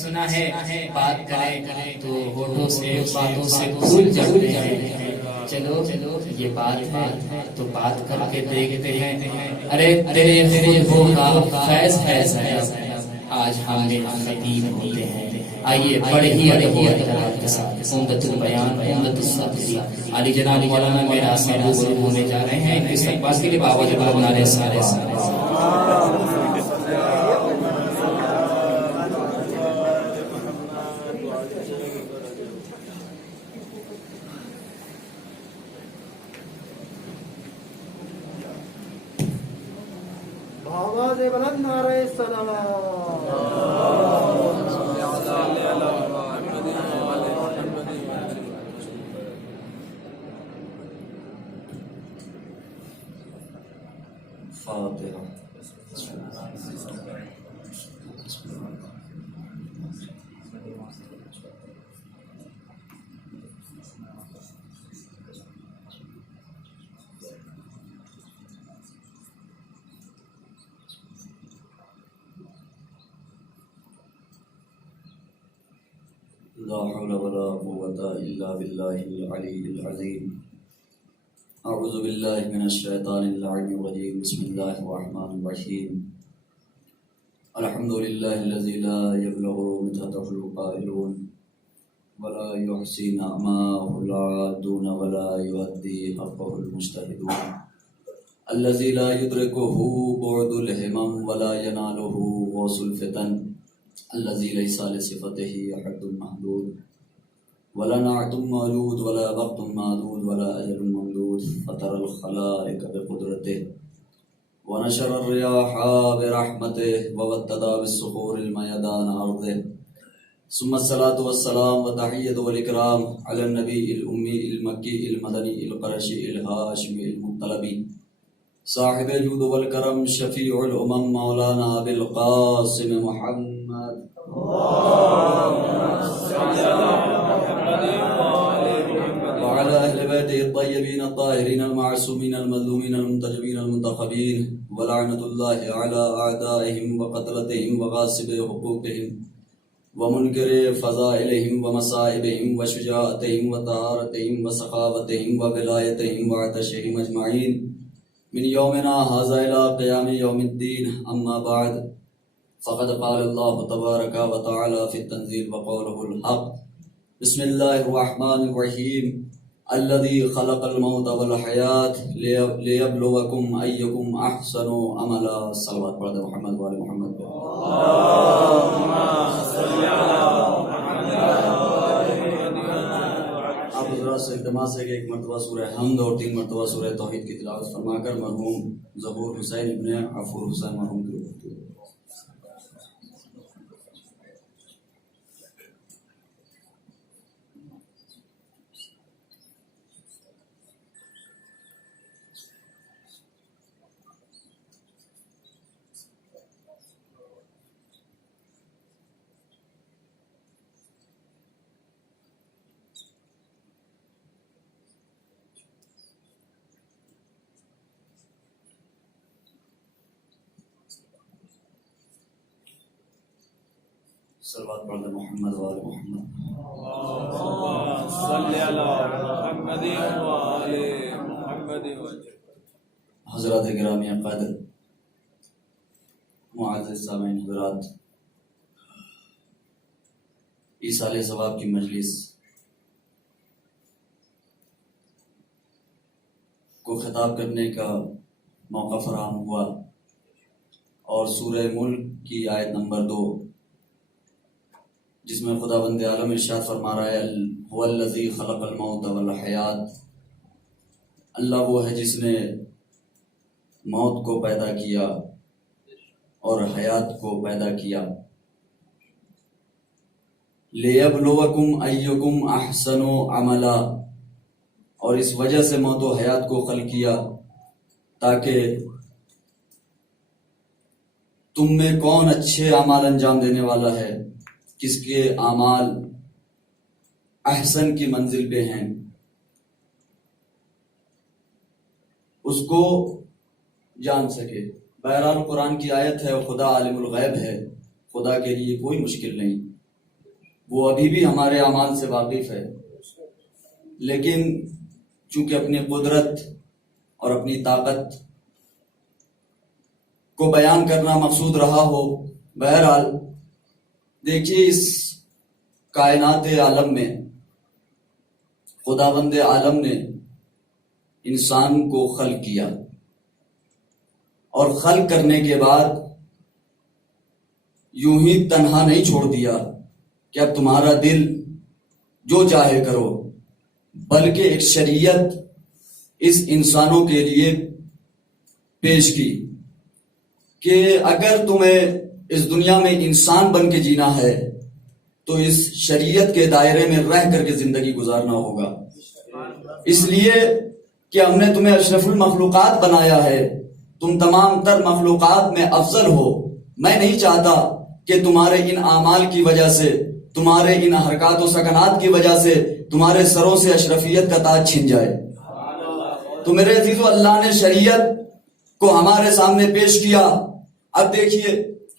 سنا ہے بات کریں تو ہوٹوں سے باتوں سے پھول جڑتے ہیں. چلو یہ بات ہے تو بات کر کے دیکھتے ہیں. ارے تیرے خود کا فیض ہے آج ہم میں خطیب ہوتے ہیں. آئیے بڑے ہی ادب کے ساتھ عمدۃ البیان عمدۃ الصدری علی جناب مولانا میرا صاحب ہونے جا رہے ہیں. اس استقبال کے لیے بابا جلال نعرے سارے آواز بلند نعرہ فاتحہ. لا حول ولا قوة إلا بالله العلي العظيم. أعوذ بالله من الشيطان اللعين الرجيم. بسم الله الرحمن الرحيم. الحمد لله الذي لا يبلغ مدحته القائلون ولا يحصي نعماه العادون ولا يؤدي حقه المجتهدون الذي لا يدركه بعد الهمم ولا يناله غوث الفتن الذي ليس لصفته حد محدود ولا نعت موجود ولا وقت معدود ولا أجل ممدود فطر الخلائق بقدرته ونشر الرياح برحمته ووتد بالصخور الميدان أرضه ثم الصلاة والسلام والتحية والإكرام على النبي الأمي المكي المدني القرشي الهاشمي المطلبي صاحب الجود والكرم شفيع الأمم مولانا أبي القاسم محمد وعلى أهل بيته الطيبين الطاهرين المعصومين المظلومين المنتجبين المنتخبين ولعنة الله على أعدائهم وقتلتهم وغاصب حقوقهم ومنكر فضائلهم ومصائبهم وشجاعتهم وطهارتهم وسخاوتهم وولايتهم وعطشهم أجمعين من يومنا هذا إلى قيام يوم الدين. أما بعد فقد قال الله تبارك وتعالى في التنزيل وقوله الحق. بسم الله الرحمن الرحيم. الذي خلق الموت والحياة ليبلوكم أيكم أحسن عملا. صلوات پڑھ محمد وآل محمد. اللهم صل على محمد. آپ حضرات سے التماس ہے کہ ایک مرتبہ سورہ حمد اور 3 مرتبہ سورہ توحید کی تلاوت فرما کر مرحوم ظہور حسین ابن غفور حسین مرحوم کی روح کو صلوات پڑھ دے محمد وآل محمد. اللهم صل على محمد وآل محمد. حضرات گرامی قدر معزز سامعین حضرات، ایصال ثواب کی مجلس کو خطاب کرنے کا موقع فراہم ہوا اور سورہ ملک کی آیت نمبر 2 جس میں خداوند عالم ارشاد فرما رہا ہے هو الذی خلق الموت والحیات. اللہ وہ ہے جس نے موت کو پیدا کیا اور حیات کو پیدا کیا. لیبلوکم ایکم احسن عملا، اور اس وجہ سے موت و حیات کو خلق کیا تاکہ تم میں کون اچھے اعمال انجام دینے والا ہے، کس کے اعمال احسن کی منزل پہ ہیں، اس کو جان سکے. بہرحال قرآن کی آیت ہے، خدا عالم الغیب ہے، خدا کے لیے کوئی مشکل نہیں. وہ ابھی بھی ہمارے اعمال سے واقف ہے، لیکن چونکہ اپنی قدرت اور اپنی طاقت کو بیان کرنا مقصود رہا ہو، بہرحال دیکھیے اس کائنات عالم میں خداوند عالم نے انسان کو خلق کیا، اور خلق کرنے کے بعد یوں ہی تنہا نہیں چھوڑ دیا کہ اب تمہارا دل جو چاہے کرو، بلکہ ایک شریعت اس انسانوں کے لیے پیش کی کہ اگر تمہیں اس دنیا میں انسان بن کے جینا ہے تو اس شریعت کے دائرے میں رہ کر کے زندگی گزارنا ہوگا، اس لیے کہ ہم نے تمہیں اشرف المخلوقات بنایا ہے، تم تمام تر مخلوقات میں افضل ہو۔ میں نہیں چاہتا کہ تمہارے ان اعمال کی وجہ سے، تمہارے ان حرکات و سکنات کی وجہ سے تمہارے سروں سے اشرفیت کا تاج چھن جائے۔ تو میرے عزیزو، اللہ نے شریعت کو ہمارے سامنے پیش کیا۔ اب دیکھیے،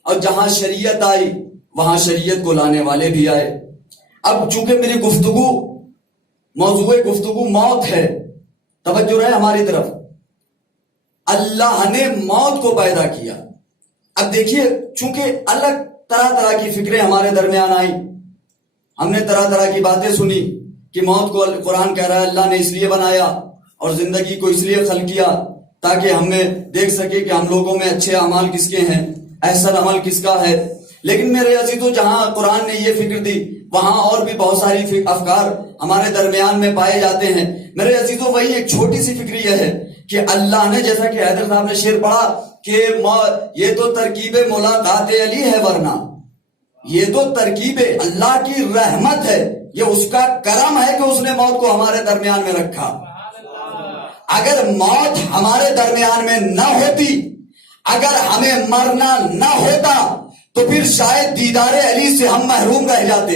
اور جہاں شریعت آئی وہاں شریعت کو لانے والے بھی آئے۔ اب چونکہ میری موضوع گفتگو موت ہے، توجہ رہے ہماری طرف۔ اللہ نے موت کو پیدا کیا۔ اب دیکھیے، چونکہ الگ طرح طرح کی فکریں ہمارے درمیان آئیں، ہم نے طرح طرح کی باتیں سنی کہ موت کو قرآن کہہ رہا ہے اللہ نے اس لیے بنایا اور زندگی کو اس لیے خلق کیا تاکہ ہمیں دیکھ سکے کہ ہم لوگوں میں اچھے اعمال کس کے ہیں، احسن عمل کس کا ہے۔ لیکن میرے عزیزو، جہاں قرآن نے یہ فکر دی وہاں اور بھی بہت ساری افکار ہمارے درمیان میں پائے جاتے ہیں۔ میرے عزیزو، وہی ایک چھوٹی سی فکر یہ ہے کہ اللہ نے، جیسا کہ حیدر صاحب نے شعر پڑھا کہ یہ تو ترکیب ملاقات علی ہے، ورنہ یہ تو ترکیب اللہ کی رحمت ہے، یہ اس کا کرم ہے کہ اس نے موت کو ہمارے درمیان میں رکھا۔ اگر موت ہمارے درمیان میں نہ ہوتی، اگر ہمیں مرنا نہ ہوتا تو پھر شاید دیدار علی سے ہم محروم رہ جاتے۔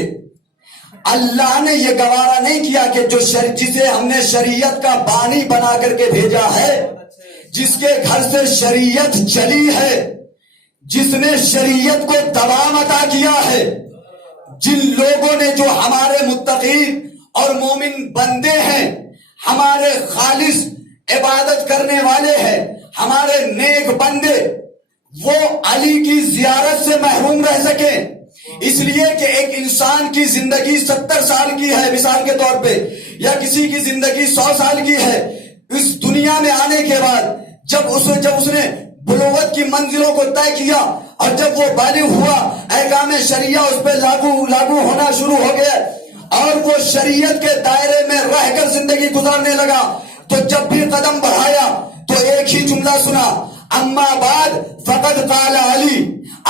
اللہ نے یہ گوارا نہیں کیا کہ جسے ہم نے شریعت کا بانی بنا کر کے بھیجا ہے، جس کے گھر سے شریعت چلی ہے، جس نے شریعت کو دوام عطا کیا ہے، جن لوگوں نے، جو ہمارے متقین اور مومن بندے ہیں، ہمارے خالص عبادت کرنے والے ہیں، ہمارے نیک بندے، وہ علی کی زیارت سے محروم رہ سکے۔ اس لیے کہ ایک انسان کی زندگی 70 سال کی ہے مثال کے طور پہ، یا کسی کی زندگی 100 سال کی ہے۔ اس دنیا میں آنے کے بعد جب اس نے بلوغت کی منزلوں کو طے کیا اور جب وہ بالغ ہوا، احکام شریعہ اس پہ لاگو ہونا شروع ہو گیا اور وہ شریعت کے دائرے میں رہ کر زندگی گزارنے لگا، تو جب بھی قدم بڑھایا تو ایک ہی جملہ سنا، اما بعد فقد قال علی،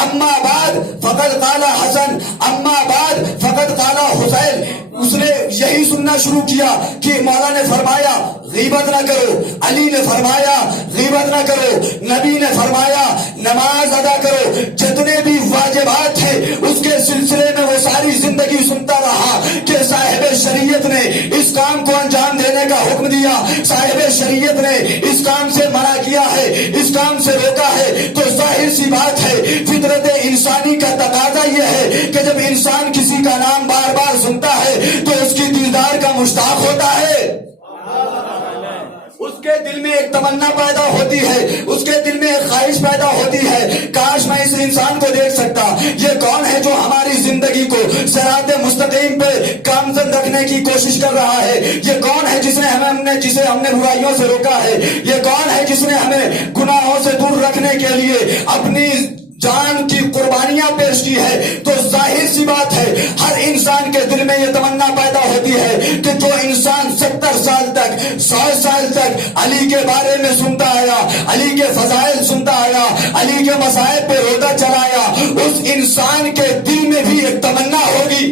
اما بعد فقد قال حسن، اما بعد فقد قال حسین۔ اس نے یہی سننا شروع کیا کہ مولا نے فرمایا غیبت نہ کرو، علی نے فرمایا غیبت نہ کرو، نبی نے فرمایا نماز ادا کرو، جتنے بھی واجبات تھے اس کے سلسلے میں وہ ساری زندگی سنتا رہا کہ صاحب شریعت نے اس کام کو انجام دینے کا حکم دیا، صاحب شریعت نے اس کام سے منع کیا ہے، اس کام سے روکا ہے۔ تو ظاہر سی بات ہے، فطرت انسانی کا تقاضا یہ ہے کہ جب انسان کسی کا نام بار بار سنتا ہے تو اس کی دیدار کا مشتاق ہوتا ہے، اس کے دل میں ایک تمنا پیدا ہوتی ہے، اس کے دل میں ایک خواہش پیدا ہوتی ہے، کاش میں اس انسان کو دیکھ سکتا۔ یہ کون ہے جو ہماری زندگی کو صراط مستقیم پہ گامزن رکھنے کی کوشش کر رہا ہے؟ یہ کون ہے جسے ہم نے برائیوں سے روکا ہے؟ یہ کون ہے جس نے ہمیں گناہوں سے دور رکھنے کے لیے اپنی جان کی قربانیاں پیش کی ہے؟ تو ظاہر سی بات ہے، ہر انسان کے دل میں یہ تمنا پیدا ہوتی ہے کہ جو انسان 70 سال تک 100 سال تک علی کے بارے میں سنتا آیا، علی کے فضائل سنتا آیا، علی کے مصائب پہ روتا چلایا، اس انسان کے دل میں بھی ایک تمنا ہوگی۔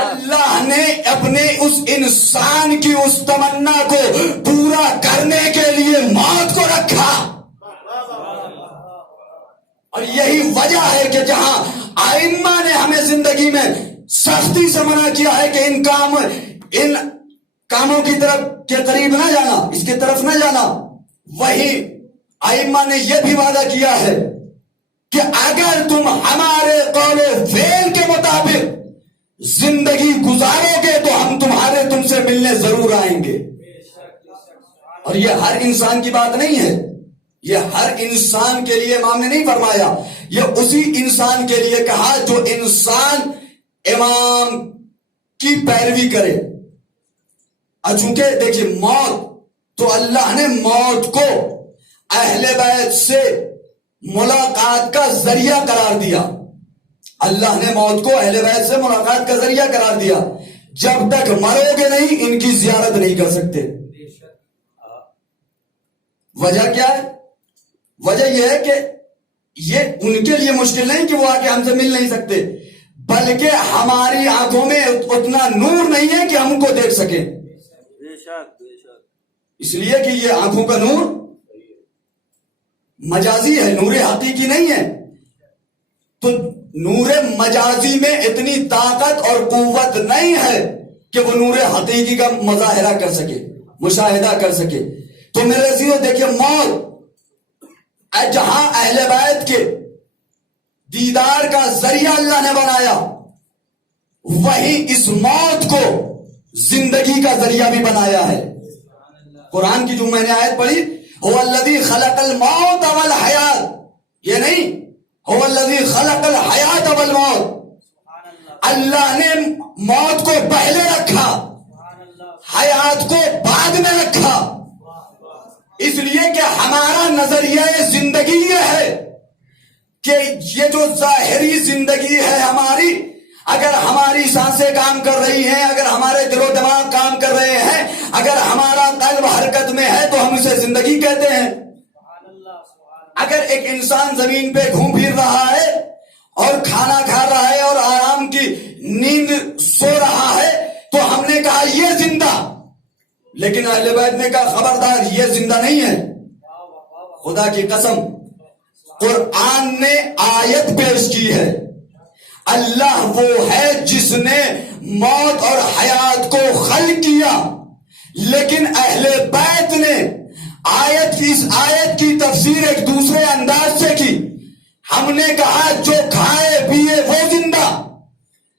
اللہ نے اپنے اس انسان کی اس تمنا کو پورا کرنے کے لیے موت کو رکھا، اور یہی وجہ ہے کہ جہاں ائمہ نے ہمیں زندگی میں سختی سے منع کیا ہے کہ ان کاموں کی طرف کے قریب نہ جانا، اس کی طرف نہ جانا، وہی ائمہ نے یہ بھی وعدہ کیا ہے کہ اگر تم ہمارے قول و فعل زندگی گزارو گے تو ہم تم سے ملنے ضرور آئیں گے. اور یہ ہر انسان کی بات نہیں ہے، یہ ہر انسان کے لیے امام نے نہیں فرمایا، یہ اسی انسان کے لیے کہا جو انسان امام کی پیروی کرے. چونکہ دیکھیے موت تو اللہ نے موت کو اہل بیت سے ملاقات کا ذریعہ قرار دیا. اللہ نے موت کو اہل بیت سے ملاقات کا ذریعہ قرار دیا. جب تک مرو گے نہیں ان کی زیارت نہیں کر سکتے. وجہ کیا ہے؟ وجہ یہ ہے کہ یہ ان کے لیے مشکل نہیں کہ وہ آ کے ہم سے مل نہیں سکتے، بلکہ ہماری آنکھوں میں اتنا نور نہیں ہے کہ ہم کو دیکھ سکیں. اس لیے کہ یہ آنکھوں کا نور مجازی ہے، نور حقیقی نہیں ہے. تو نور مجازی میں اتنی طاقت اور قوت نہیں ہے کہ وہ نور حقیقی کا مظاہرہ کر سکے، مشاہدہ کر سکے. تو میرے عزیزو دیکھیے موت جہاں اہل بیت کے دیدار کا ذریعہ اللہ نے بنایا، وہیں اس موت کو زندگی کا ذریعہ بھی بنایا ہے. قرآن کی جو میں نے آیت پڑھی، هو الذی خلق الموت والحیات، یہ نہیں هو الذی خلق الحیات والموت. اللہ نے موت کو پہلے رکھا، حیات کو بعد میں رکھا، اس لیے کہ ہمارا نظریہ زندگی یہ ہے کہ یہ جو ظاہری زندگی ہے ہماری، اگر ہماری سانسیں کام کر رہی ہیں، اگر ہمارے دل و دماغ کام کر رہے ہیں، اگر ہمارا قلب حرکت میں ہے تو ہم اسے زندگی کہتے ہیں. اگر ایک انسان زمین پہ گھوم پھر رہا ہے اور کھانا کھا رہا ہے اور آرام کی نیند سو رہا ہے تو ہم نے کہا یہ زندہ. لیکن اہل بیت نے کہا خبردار یہ زندہ نہیں ہے. خدا کی قسم قرآن نے آیت پیش کی ہے، اللہ وہ ہے جس نے موت اور حیات کو خلق کیا. لیکن اہل بیت نے اس آیت کی تفسیر ایک دوسرے انداز سے کی. ہم نے کہا جو کھائے پیے وہ زندہ،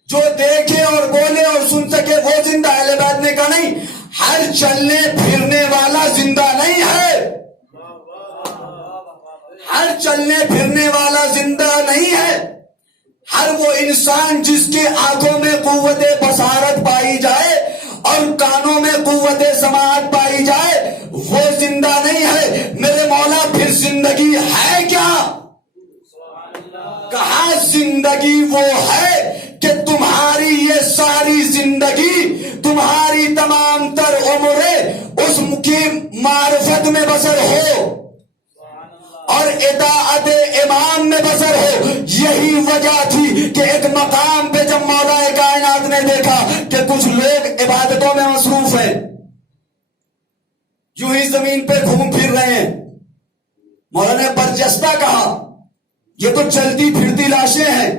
جو دیکھے اور بولے اور سن سکے وہ زندہ. اہل بیت نے کہا نہیں، ہر چلنے پھرنے والا زندہ نہیں ہے، ہر چلنے پھرنے والا زندہ نہیں ہے. ہر وہ انسان جس کے آنکھوں میں قوت بصارت پائی جائے اور کانوں میں قوت سماعت پائی جائے وہ زندہ نہیں ہے. میرے مولا پھر زندگی ہے کیا؟ کہا زندگی وہ ہے کہ تمہاری یہ ساری زندگی، تمہاری تمام تر عمریں اس کی معرفت میں بسر ہو اور اطاعت امام میں بسر ہو. یہی وجہ تھی کہ ایک مقام پہ جب مولا کائنات نے دیکھا کہ کچھ لوگ عبادتوں میں مصروف ہیں، یوں ہی زمین پہ گھوم پھر رہے ہیں، مولا نے برجستہ کہا یہ تو چلتی پھرتی لاشیں ہیں.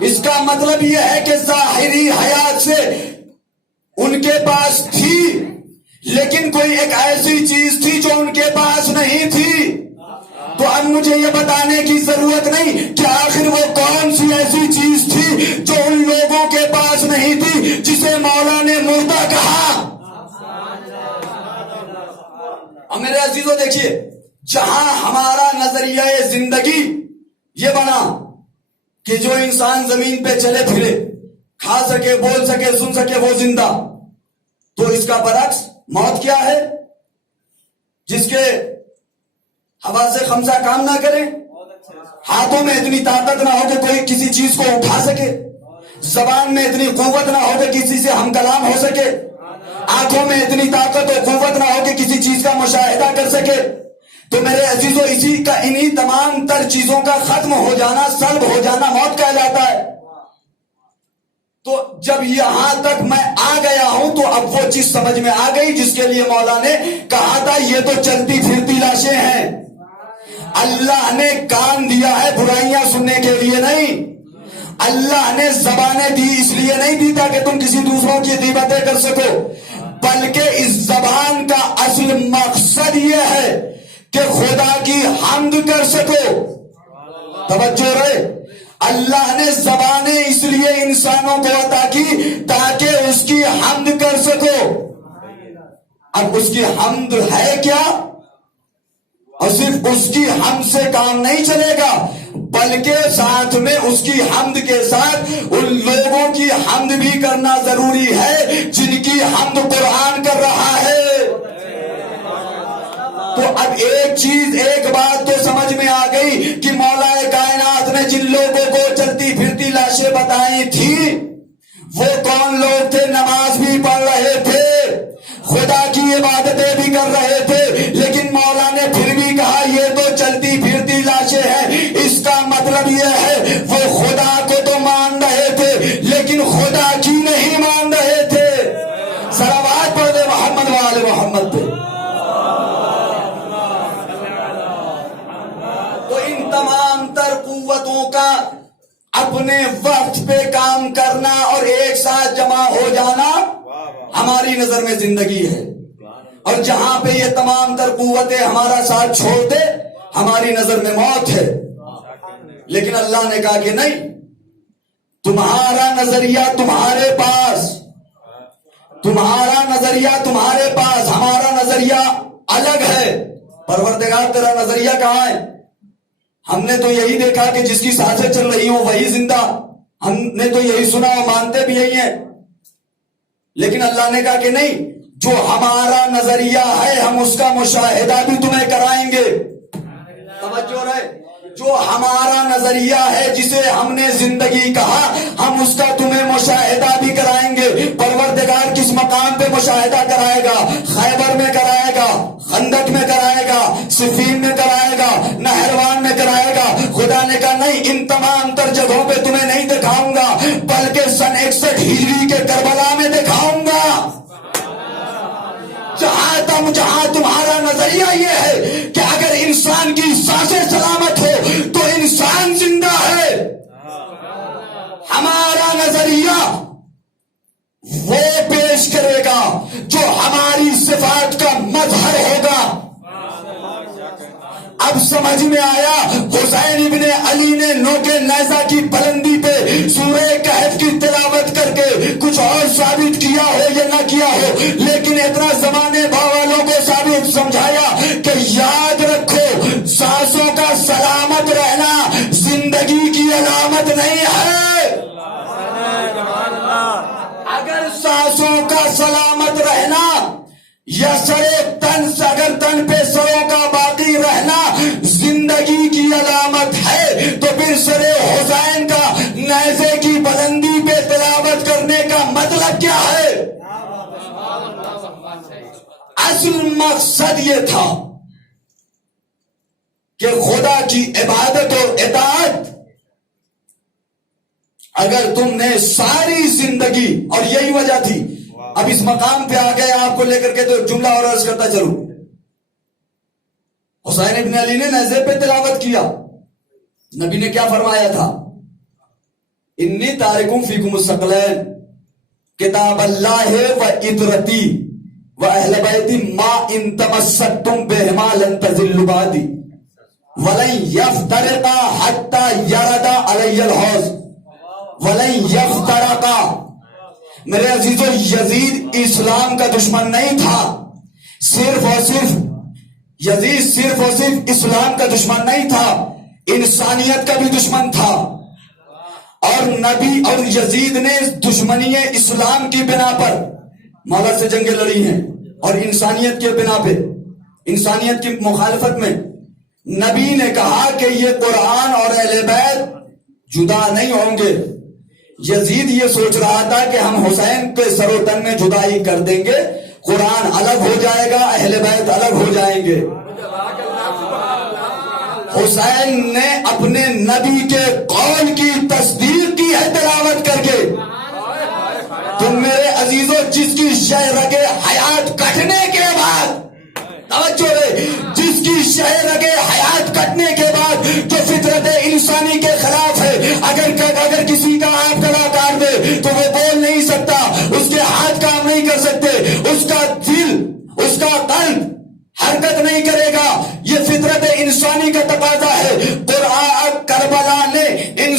اس کا مطلب یہ ہے کہ ظاہری حیات سے ان کے پاس تھی، لیکن کوئی ایک ایسی چیز تھی جو ان کے پاس نہیں تھی. تو اب مجھے یہ بتانے کی ضرورت نہیں کہ آخر وہ کون سی ایسی چیز تھی جو ان لوگوں کے پاس نہیں تھی جسے مولا نے مردہ کہا. اور میرے عزیزو دیکھیے، جہاں ہمارا نظریہ زندگی یہ بنا کہ جو انسان زمین پہ چلے پھرے، کھا سکے، بول سکے، سن سکے وہ زندہ، تو اس کا برعکس موت کیا ہے؟ جس کے حواس خمسہ کام نہ کرے، ہاتھوں میں اتنی طاقت نہ ہو کہ کوئی کسی چیز کو اٹھا سکے، زبان میں اتنی قوت نہ ہو کہ کسی سے ہم کلام ہو سکے، آنکھوں میں اتنی طاقت اور قوت نہ ہو کہ کسی چیز کا مشاہدہ کر سکے. تو میرے عزیزو اسی کا انہی تمام تر چیزوں کا ختم ہو جانا، سلب ہو جانا موت کہلاتا ہے. تو جب یہاں تک میں آ گیا ہوں تو اب وہ چیز سمجھ میں آ گئی جس کے لیے مولا نے کہا تھا یہ تو چلتی پھرتی لاشیں ہیں. اللہ نے کان دیا ہے برائیاں سننے کے لیے نہیں، اللہ نے زبانیں دی اس لیے نہیں دی تاکہ تم کسی دوسروں کی غیبتیں کر سکو، بلکہ اس زبان کا اصل مقصد یہ ہے کہ خدا کی حمد کر سکو. توجہ رہے، اللہ نے زبانیں اس لیے انسانوں کو عطا کی تاکہ اس کی حمد کر سکو. اب اس کی حمد ہے کیا؟ اور صرف اس کی حمد سے کام نہیں چلے گا بلکہ ساتھ میں اس کی حمد کے ساتھ ان لوگوں کی حمد بھی کرنا ضروری ہے جن کی حمد قرآن کر رہا ہے. تو اب ایک بات تو سمجھ میں آ گئی کہ مولا کائنات نے جن لوگوں کو چلتی پھرتی لاشیں بتائی تھی وہ کون لوگ تھے؟ نماز بھی پڑھ رہے تھے، خدا کی عبادتیں بھی کر رہے تھے، لیکن مولا نے پھر بھی کہا یہ تو چلتی پھرتی لاشیں ہیں. اس کا مطلب یہ ہے وہ خدا کو تو مان رہے تھے لیکن خدا کی نہیں مان رہے تھے. صلوات پڑھ دے محمد وآل محمد پہ. تو ان تمام تر قوتوں کا اپنے وقت پہ کام کرنا اور ایک ساتھ جمع ہو جانا ہماری نظر میں زندگی ہے. اور جہاں پہ یہ تمام تر قوتیں ہمارا ساتھ چھوڑ دے ہماری نظر میں موت ہے. لیکن اللہ نے کہا کہ نہیں، تمہارا نظریہ تمہارے پاس، تمہارا نظریہ تمہارے پاس، ہمارا نظریہ الگ ہے. پروردگار تیرا نظریہ کہاں ہے؟ ہم نے تو یہی دیکھا کہ جس کی سانسیں چل رہی ہوں وہی زندہ، ہم نے تو یہی سنا اور مانتے بھی یہی ہیں. لیکن اللہ نے کہا کہ نہیں، جو ہمارا نظریہ ہے ہم اس کا مشاہدہ بھی تمہیں کرائیں گے. توجہ رہے، جو ہمارا نظریہ ہے جسے ہم نے زندگی کہا ہم اس کا تمہیں مشاہدہ بھی کرائیں گے. پروردگار کس مقام پہ مشاہدہ کرائے گا؟ خیبر میں کرائے گا، خندق میں کرائے گا، صفین میں کرائے گا، نہروان میں کرائے گا. خدا نے کہا نہیں، ان تمام تر جگہوں پہ تمہیں نہیں دکھاؤں گا بلکہ سن 61 ہجری کے کربلا میں دکھاؤں گا. جہاں تمہارا نظریہ یہ ہے کہ اگر انسان کی سانسیں سلامت ہو تو انسان زندہ ہے، ہمارا نظریہ وہ پیش کرے گا جو ہماری صفات کا مظہر ہوگا. اب سمجھ میں آیا حسین ابن علی نے نوکے نیزہ کی بلندی پہ سورہ کہف کی تلاوت کر کے کچھ اور ثابت کیا ہو یا نہ کیا ہو، لیکن اتنا زمانے باوالوں کو ثابت سمجھایا کہ یاد رکھو سانسوں کا سلامت رہنا زندگی کی علامت نہیں ہے. اگر سانسوں کا سلامت رہنا یا سرے تن اگر تن پہ سروں کا باقی رہنا زندگی کی علامت ہے تو پھر سرے حسین کا نیزے کی بلندی پہ تلاوت کرنے کا مطلب کیا ہے؟ اصل مقصد یہ تھا کہ خدا کی عبادت اور اطاعت اگر تم نے ساری زندگی، اور یہی وجہ تھی، اب اس مقام پہ آ گئے آپ کو لے کر کے تو جملہ اور عرض کرتا چلوں. حسین ابن علی نے نیزے پہ تلاوت کیا، نبی نے کیا فرمایا تھا؟ انی تارکم فیکم الثقلین کتاب اللہ و عطرتی و اہل بیتی ما ان تمسکتم بہما لن تضلوا بعدی ولن یفترقا حتی یردا علی الحوض ولن یفترقا. میرے عزیزو، یزید اسلام کا دشمن نہیں تھا، صرف اور صرف یزید صرف اور صرف اسلام کا دشمن نہیں تھا، انسانیت کا بھی دشمن تھا. اور نبی اور یزید نے دشمنی اسلام کی بنا پر مولا سے جنگیں لڑی ہیں، اور انسانیت کے بنا پہ، انسانیت کی مخالفت میں نبی نے کہا کہ یہ قرآن اور اہل بیت جدا نہیں ہوں گے. یزید یہ سوچ رہا تھا کہ ہم حسین کے سر و تن میں جدائی کر دیں گے، قرآن الگ ہو جائے گا، اہل بیت الگ ہو جائیں گے. حسین نے اپنے نبی کے قول کی تصدیق کی ہے تلاوت کر کے. تم میرے عزیزوں، جس کی شہ رگے حیات کٹنے کے بعد، توجہ رہے، جس کی شہ رگے حیات کٹنے کے بعد جو فطرت انسانی کے خلاف ہے، اگر کسی کا آپ گلا کاٹ دے تو وہ بول نہیں سکتا، اس کے ہاتھ کام نہیں کر سکتے، اس کا دل، اس کا قلب حرکت نہیں کرے گا. یہ فطرت انسانی کا تقاضا ہے. قرآن کربلا نے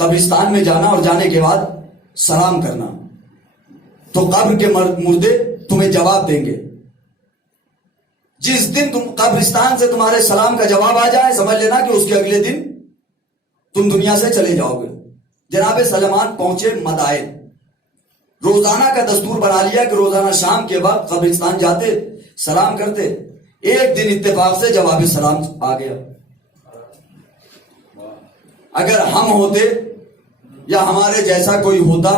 قبرستان میں جانا اور جانے کے بعد سلام کرنا، تو قبر کے مردے تمہیں جواب دیں گے. جس دن تم قبرستان سے تمہارے سلام کا جواب آ جائے، سمجھ لینا کہ اس کے اگلے دن تم دنیا سے چلے جاؤ گے. جناب سلمان پہنچے مدائن. روزانہ کا دستور بنا لیا کہ روزانہ شام کے وقت قبرستان جاتے، سلام کرتے. ایک دن اتفاق سے جواب سلام آ گیا. اگر ہم ہوتے یا ہمارے جیسا کوئی ہوتا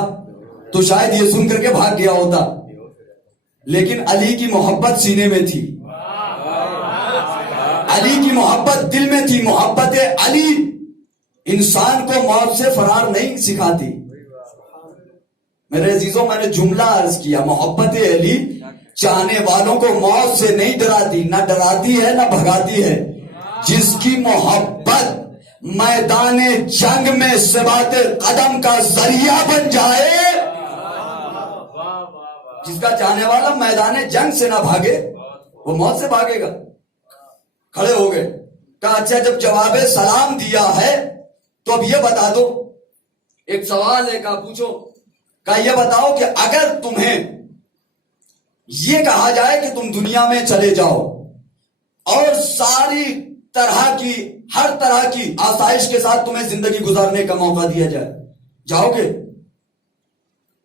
تو شاید یہ سن کر کے بھاگ گیا ہوتا، لیکن علی کی محبت سینے میں تھی، علی کی محبت دل میں تھی. محبت علی انسان کو موت سے فرار نہیں سکھاتی. میرے عزیزوں، میں نے جملہ عرض کیا، محبت علی چاہنے والوں کو موت سے نہیں ڈراتی، نہ ڈراتی ہے نہ بھگاتی ہے. جس کی محبت میدان جنگ میں ثبات قدم کا ذریعہ بن جائے، جس کا چاہنے والا میدان جنگ سے نہ بھاگے، وہ موت سے بھاگے گا. کھڑے ہو گئے. کہا اچھا جب جواب سلام دیا ہے تو اب یہ بتا دو، ایک سوال ہے، کہا پوچھو. کہا یہ بتاؤ کہ اگر تمہیں یہ کہا جائے کہ تم دنیا میں چلے جاؤ اور ساری طرح کی، ہر طرح کی آسائش کے ساتھ تمہیں زندگی گزارنے کا موقع دیا جائے، جاؤ گے؟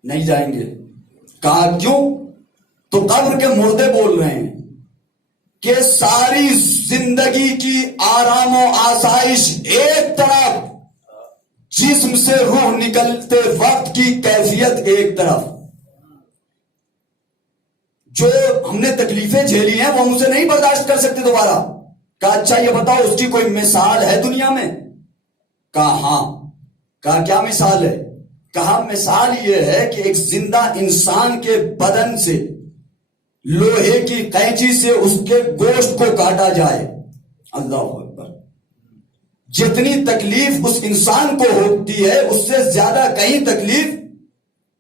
نہیں جائیں گے. کہا کیوں؟ تو قبر کے مردے بول رہے ہیں کہ ساری زندگی کی آرام و آسائش ایک طرف، جسم سے روح نکلتے وقت کی کیفیت ایک طرف. جو ہم نے تکلیفیں جھیلی ہیں وہ ہم اسے نہیں برداشت کر سکتے دوبارہ. کہا اچھا یہ بتاؤ اس کی کوئی مثال ہے دنیا میں؟ کہا ہاں. کہا کیا مثال ہے؟ کہا مثال یہ ہے کہ ایک زندہ انسان کے بدن سے لوہے کی قینچی سے اس کے گوشت کو کاٹا جائے. اللہ اکبر. جتنی تکلیف اس انسان کو ہوتی ہے اس سے زیادہ کہیں تکلیف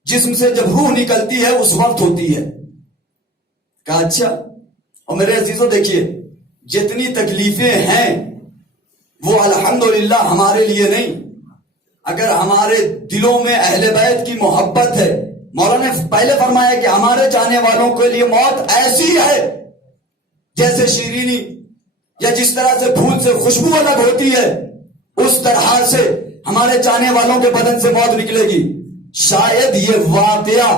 جسم سے جب روح نکلتی ہے اس وقت ہوتی ہے. کہا اچھا. اور میرے عزیزوں دیکھیے، جتنی تکلیفیں ہیں وہ الحمدللہ ہمارے لیے نہیں. اگر ہمارے دلوں میں اہل بیت کی محبت ہے، مولا نے پہلے فرمایا کہ ہمارے چاہنے والوں کے لیے موت ایسی ہے جیسے شیرینی، یا جس طرح سے پھول سے خوشبو الگ ہوتی ہے اس طرح سے ہمارے چاہنے والوں کے بدن سے موت نکلے گی. شاید یہ واقعہ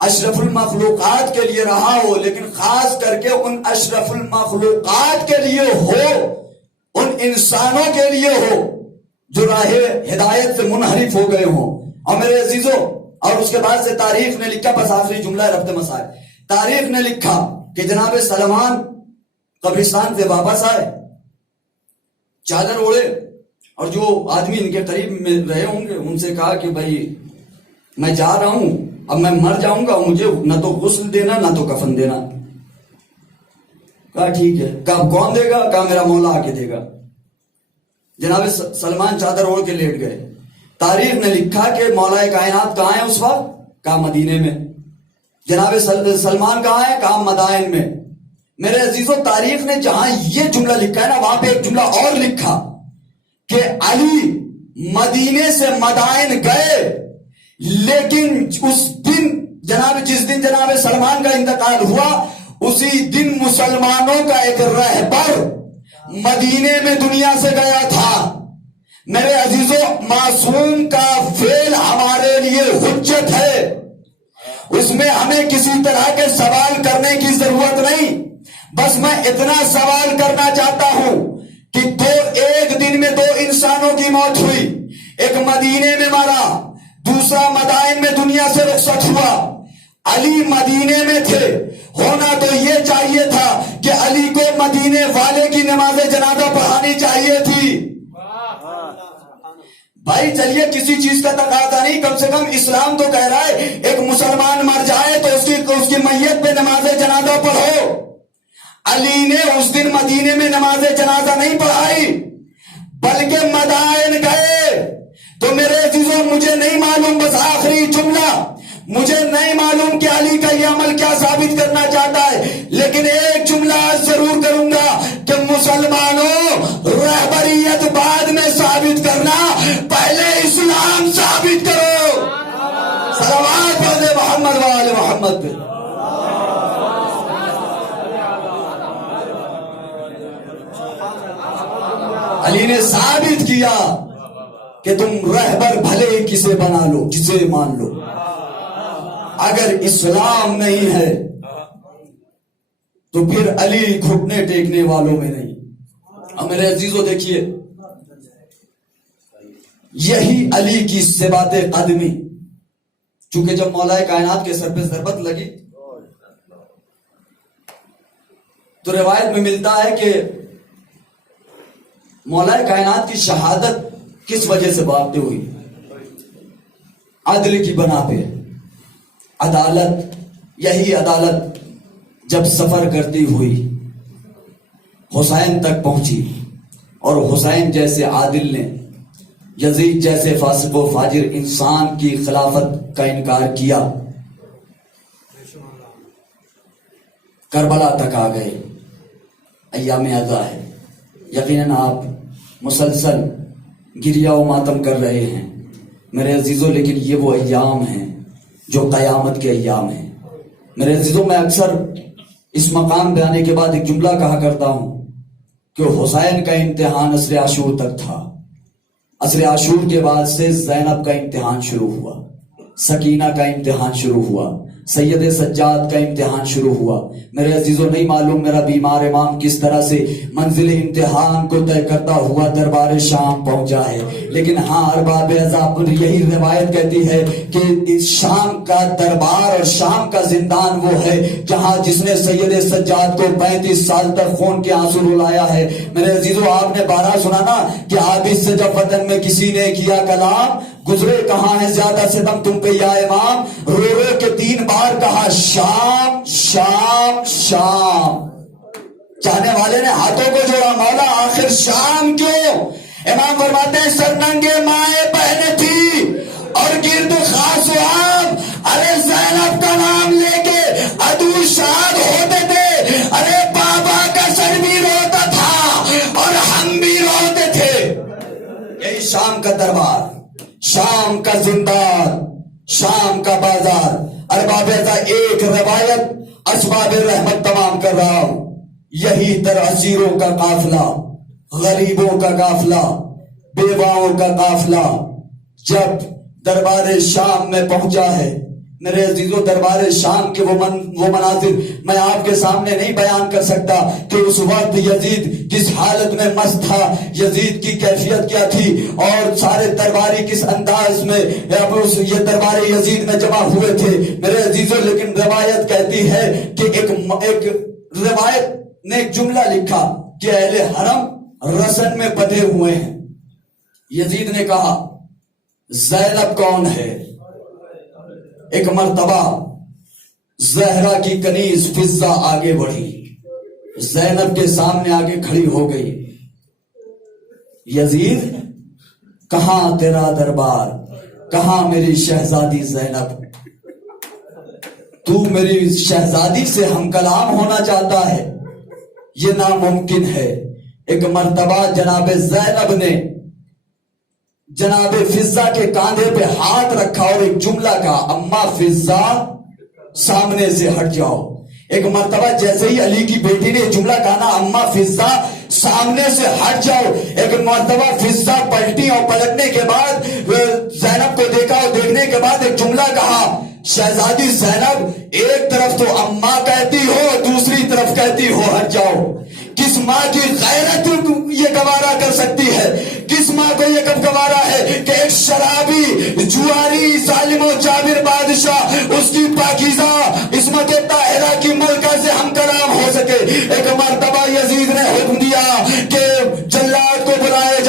اشرف المخلوقات کے لیے رہا ہو، لیکن خاص کر کے ان اشرف المخلوقات کے لیے ہو، ان انسانوں کے لیے ہو جو راہ ہدایت سے منحرف ہو گئے ہوں. اور میرے عزیزوں، اور اس کے بعد سے تاریخ نے لکھا، بس آخری جملہ ہے رفت مسائل، تاریخ نے لکھا کہ جناب سلمان قبرستان سے واپس آئے، چادر اوڑے، اور جو آدمی ان کے قریب میں رہے ہوں گے ان سے کہا کہ بھائی میں جا رہا ہوں، اب میں مر جاؤں گا، مجھے نہ تو غسل دینا نہ تو کفن دینا. کہا ٹھیک ہے. کہا کون دے گا؟ کہا میرا مولا آ کے دے گا. جناب سلمان چادر اوڑھ کے لیٹ گئے. تاریخ نے لکھا کہ مولا کائنات کہاں ہے اس وقت؟ کہا مدینے میں. جناب سلمان کہاں ہے؟ کہا مدائن میں. میرے عزیزوں، تاریخ نے جہاں یہ جملہ لکھا ہے نا، وہاں پہ ایک جملہ اور لکھا کہ علی مدینے سے مدائن گئے، لیکن اس دن جس دن جناب سلمان کا انتقال ہوا، اسی دن مسلمانوں کا ایک رہبر مدینے میں دنیا سے گیا تھا. میرے عزیزوں، معصوم کا فعل ہمارے لیے حجت ہے، اس میں ہمیں کسی طرح کے سوال کرنے کی ضرورت نہیں. بس میں اتنا سوال کرنا چاہتا ہوں کہ ایک دن میں 2 انسانوں کی موت ہوئی، ایک مدینے میں مرا، دوسرا مدائن میں دنیا سے رخصت ہوا. علی مدینے میں تھے، ہونا تو یہ چاہیے تھا کہ علی کو مدینے والے کی نماز جنازہ پڑھانی چاہیے تھی. بھائی چلیے کسی چیز کا تقاضا نہیں، کم سے کم اسلام تو کہہ رہا ہے ایک مسلمان مر جائے تو اس کی میت پہ نماز جنازہ پڑھو. علی نے اس دن مدینے میں نماز جنازہ نہیں پڑھائی بلکہ مدائن گئے. تو میرے عزیزوں، مجھے نہیں معلوم، بس آخری جملہ، مجھے نہیں معلوم کہ علی کا یہ عمل کیا ثابت کرنا چاہتا ہے، لیکن ایک جملہ ضرور کروں گا کہ مسلمانوں، رہبریت بعد میں ثابت کرنا، پہلے اسلام ثابت کرو. صلوات پڑھے محمد وآل محمد پہ. علی نے ثابت کیا کہ تم رہبر بھلے کسے بنا لو، جسے مان لو، اگر اسلام نہیں ہے تو پھر علی گھٹنے ٹیکنے والوں میں نہیں. اب میرے عزیزو دیکھیے، یہی علی کی ثبات قدمی. چونکہ جب مولا کائنات کے سر پہ ضربت لگی تو روایت میں ملتا ہے کہ مولا کائنات کی شہادت کس وجہ سے واقع ہوئی؟ عدل کی بنا پہ. عدالت، یہی عدالت جب سفر کرتی ہوئی حسین تک پہنچی اور حسین جیسے عادل نے یزید جیسے فاسق و فاجر انسان کی خلافت کا انکار کیا، کربلا تک آ گئے. ایام عزا ہے، یقیناً آپ مسلسل گریہ و ماتم کر رہے ہیں میرے عزیزوں، لیکن یہ وہ ایام ہیں جو قیامت کے ایام ہیں. میرے عزیزوں، میں اکثر اس مقام پہ آنے کے بعد ایک جملہ کہا کرتا ہوں کہ حسین کا امتحان عصر عاشور تک تھا. عصر عاشور کے بعد سے زینب کا امتحان شروع ہوا، سکینہ کا امتحان شروع ہوا، سید سجاد کا امتحان شروع ہوا. میرے عزیزوں، نہیں معلوم میرا بیمار امام کس طرح سے منزل امتحان کو طے کرتا ہوا دربار شام پہنچا ہے، لیکن ہاں ارباب عذاب یہی روایت کہتی ہے کہ شام کا دربار اور شام کا زندان وہ ہے جہاں جس نے سید سجاد کو 35 سال تک خون کے آنسو رلایا ہے. میرے عزیزوں، آپ نے بارہ سنا نا کہ عابد سے جب وطن میں کسی نے کیا کلام، گزرے کہاں ہے زیادہ ستم تم پہ یا امام، رو رو کے 3 بار کہا شام شام شام. چاہنے والے نے ہاتھوں کو جوڑا، مولا آخر شام کیوں؟ امام فرماتے ہیں سرننگے مائیں بہنیں تھی اور گرد خاص و عام، ارے زینب کا نام لے کے عدو شاد ہوتے تھے، ارے بابا کا سر بھی روتا تھا اور ہم بھی روتے تھے. یہی شام کا دربار، شام کا زندان، شام کا بازار. ارباب ایک روایت اسباب رحمت تمام کر رہا ہوں. یہی در اسیروں کا قافلہ، غریبوں کا قافلہ، بیواؤں کا قافلہ جب دربار شام میں پہنچا ہے. میرے عزیزوں، دربار شام کے وہ مناظر میں آپ کے سامنے نہیں بیان کر سکتا کہ اس وقت یزید کس حالت میں مست تھا، یزید کی کیفیت کیا تھی اور سارے درباری کس انداز میں یہ دربار یزید میں جمع ہوئے تھے. میرے عزیزوں، لیکن روایت کہتی ہے کہ ایک روایت نے ایک جملہ لکھا کہ اہل حرم رسن میں بٹے ہوئے ہیں. یزید نے کہا زینب کون ہے؟ ایک مرتبہ زہرا کی کنیز فضہ آگے بڑھی، زینب کے سامنے آگے کھڑی ہو گئی. یزید، کہاں تیرا دربار، کہاں میری شہزادی زینب؟ تو میری شہزادی سے ہم کلام ہونا چاہتا ہے؟ یہ ناممکن ہے. ایک مرتبہ جناب زینب نے جناب فضہ کے کاندھے پہ ہاتھ رکھا اور ایک جملہ کہا، اما فضہ سامنے سے ہٹ جاؤ. ایک مرتبہ جیسے ہی علی کی بیٹی نے جملہ کہا نا، اما فضہ سامنے سے ہٹ جاؤ، ایک مرتبہ فضہ پلٹی اور پلٹنے کے بعد زینب کو دیکھا اور دیکھنے کے بعد ایک جملہ کہا، شہزادی زینب ایک طرف تو اما کہتی ہو، دوسری طرف کہتی ہو ہٹ جاؤ. کس ماں کی غیرت یہ گوارا کر سکتی ہے؟ کس ماں کو یہ کب گوارا ہے کہ ایک شرابی جواری ظالم و جابر بادشاہ اس کی پاکیزہ عصمت طاہرہ کی ملکہ سے ہم کلام ہو سکے؟ ایک مرتبہ یزید نے حکم دیا کہ جلاد کو بلایا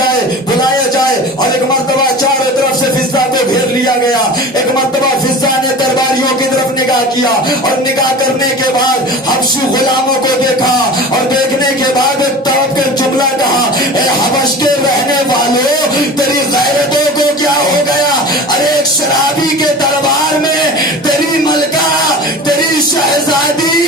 جائے اور ایک مرتبہ چاروں طرف سے فضہ کو گھیر لیا گیا. ایک مرتبہ فضہ نے درباریوں کی طرف نگاہ کیا اور نگاہ کرنے کے بعد حبشی غلاموں کو دیکھا اور دیکھنے کے بعد توڑ کر جملہ کہا، اے حبش کے رہنے والوں، تیری غیرتوں کو کیا ہو گیا؟ ارے ایک شرابی کے دربار میں تیری ملکہ، تیری شہزادی،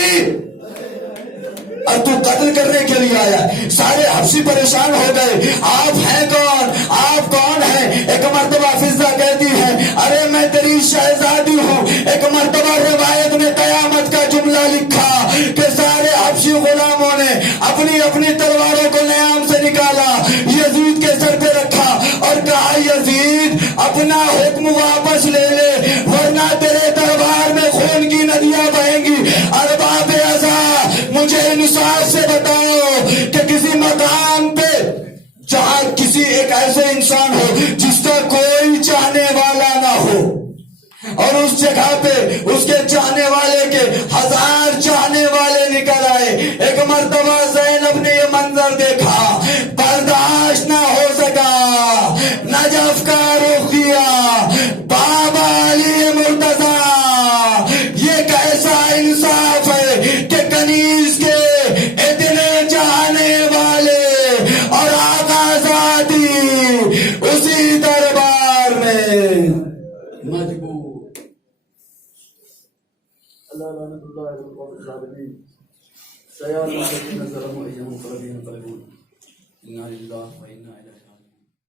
اور تو قتل کرنے کے لیے آیا. سارے حبشی پریشان ہو گئے، آپ ہیں کون؟ آپ کون ہیں؟ ایک مرتبہ فضا کہتی ہے ارے میں تیری شہزادی ہوں. ایک مرتبہ روایت میں قیامت کا جملہ لکھا کہ سارے حبشی غلاموں نے اپنی اپنی تلواروں کو نیام سے نکالا, یزید کے سر پہ رکھا اور کہا یزید اپنا حکم واپس لے لے ورنہ تیرے دربار میں خون کی ندیاں بہیں گی. ارباب ازا مجھے انصاف سے بتاؤ کہ کسی مقام پہ جہاں کسی ایک ایسے انسان ہو جس کا کوئی چاہنے والا نہ ہو اور اس جگہ پہ اس کے چاہنے والے کے 1000 چاہنے والے نکل آئے. ایک مرتبہ زینب نے یہ منظر دیکھا, برداشت نہ ہو سکا, نجف کا رخ کیا. بابا علی مرتضی یہ کیسا انصاف ہے کہ کنیز کے اتنے چاہنے والے اور آقا ذاتی اسی دربار میں مجبور. اللہ لعنت اللہ علیہ الظالمین. سیال الذین ظلموا ایہم قلبهم قلبون. انا للہ و انا الیہ